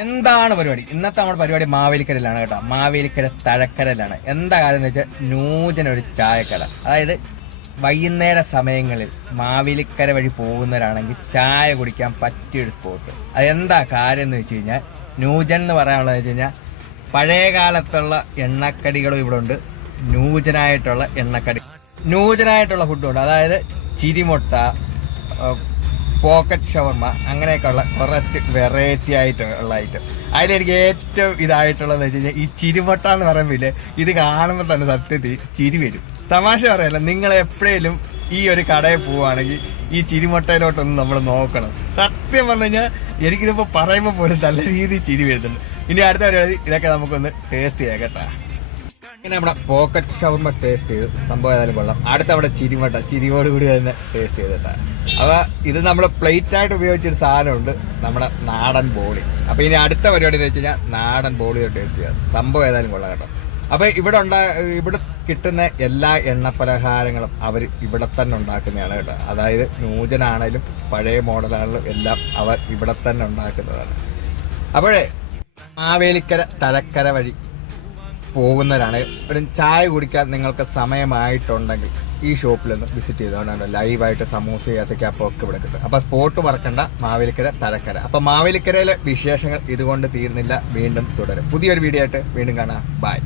എന്താണ് പരിപാടി? ഇന്നത്തെ നമ്മുടെ പരിപാടി മാവേലിക്കരയിലാണ് കേട്ടോ. മാവേലിക്കര തഴക്കരയിലാണ്. എന്താ കാര്യം എന്ന് വെച്ചാൽ നൂജനൊരു ചായക്കട. അതായത് വൈകുന്നേര സമയങ്ങളിൽ മാവേലിക്കര വഴി പോകുന്നവരാണെങ്കിൽ ചായ കുടിക്കാൻ പറ്റിയൊരു സ്പോട്ട്. അതെന്താ കാര്യം എന്ന് വെച്ച് കഴിഞ്ഞാൽ നൂജൻ എന്ന് പറയാനുള്ളത് വെച്ച് കഴിഞ്ഞാൽ പഴയ കാലത്തുള്ള എണ്ണക്കടികളും ഇവിടെ ഉണ്ട്. നൂജനായിട്ടുള്ള ഫുഡുണ്ട്. അതായത് ചിരിമുട്ട, പോക്കറ്റ് ഷവർമ, അങ്ങനെയൊക്കെയുള്ള കുറച്ച് വെറൈറ്റി ആയിട്ടുള്ള ഐറ്റം. അതിലെനിക്ക് ഏറ്റവും ഇതായിട്ടുള്ളതെന്ന് വെച്ച് കഴിഞ്ഞാൽ ഈ ചിരിമുട്ട എന്ന് പറയുമ്പോൾ ഇത് കാണുമ്പോൾ തന്നെ സത്യത്തിൽ ചിരി വരും. തമാശ പറയല്ല, നിങ്ങൾ എപ്പോഴേലും ഈ ഒരു കടയിൽ പോവുകയാണെങ്കിൽ ഈ ചിരിമുട്ടയിലോട്ടൊന്ന് നമ്മൾ നോക്കണം. സത്യം പറഞ്ഞു കഴിഞ്ഞാൽ എനിക്കിതിപ്പോൾ പറയുമ്പോൾ പോലും നല്ല രീതിയിൽ ചിരി വരുന്നുണ്ട്. ഇനി അടുത്ത പരിപാടി ഇതൊക്കെ നമുക്കൊന്ന് ടേസ്റ്റ് ചെയ്യാം കേട്ടോ. ഇങ്ങനെ നമ്മുടെ പോക്കറ്റ് ഷവർമ ടേസ്റ്റ് ചെയ്ത് സംഭവം ഏതായാലും കൊള്ളാം. അടുത്ത അവിടെ ചിരിമുട്ട ചിരിയോടുകൂടി തന്നെ ടേസ്റ്റ് ചെയ്തിട്ടാ. അപ്പൊ ഇത് നമ്മൾ പ്ലേറ്റ് ആയിട്ട് ഉപയോഗിച്ചൊരു സാധനമുണ്ട്, നമ്മുടെ നാടൻ ബോളി. അപ്പൊ ഇനി അടുത്ത പരിപാടി എന്ന് വെച്ച് കഴിഞ്ഞാൽ നാടൻ ബോളിയോ ടേസ്റ്റ് ചെയ്യാം. സംഭവം ഏതായാലും കൊള്ളാം കേട്ടോ. അപ്പൊ ഇവിടെ കിട്ടുന്ന എല്ലാ എണ്ണപ്പലഹാരങ്ങളും അവർ ഇവിടെ തന്നെ ഉണ്ടാക്കുന്നതാണ് കേട്ടോ. അതായത് നൂജനാണേലും പഴയ മോഡലാണെങ്കിലും എല്ലാം അവർ ഇവിടെ തന്നെ ഉണ്ടാക്കുന്നതാണ്. അപ്പോഴേ മാവേലിക്കര തഴക്കര വഴി പോകുന്നവരാണ് ഒരു ചായ കുടിക്കാൻ നിങ്ങൾക്ക് സമയമായിട്ടുണ്ടെങ്കിൽ ഈ ഷോപ്പിൽ നിന്ന് വിസിറ്റ് ചെയ്തുകൊണ്ടാണ് ലൈവായിട്ട് സമൂസ ഏത്തയ്ക്കാപ്പം ഒക്കെ ഇവിടെ കിട്ടും. അപ്പൊ സ്പോട്ട് മറക്കണ്ട, മാവേലിക്കര തഴക്കര. അപ്പൊ മാവേലിക്കരയിലെ വിശേഷങ്ങൾ ഇതുകൊണ്ട് തീരുന്നില്ല, വീണ്ടും തുടരും. പുതിയൊരു വീഡിയോ ആയിട്ട് വീണ്ടും കാണാം. ബൈ.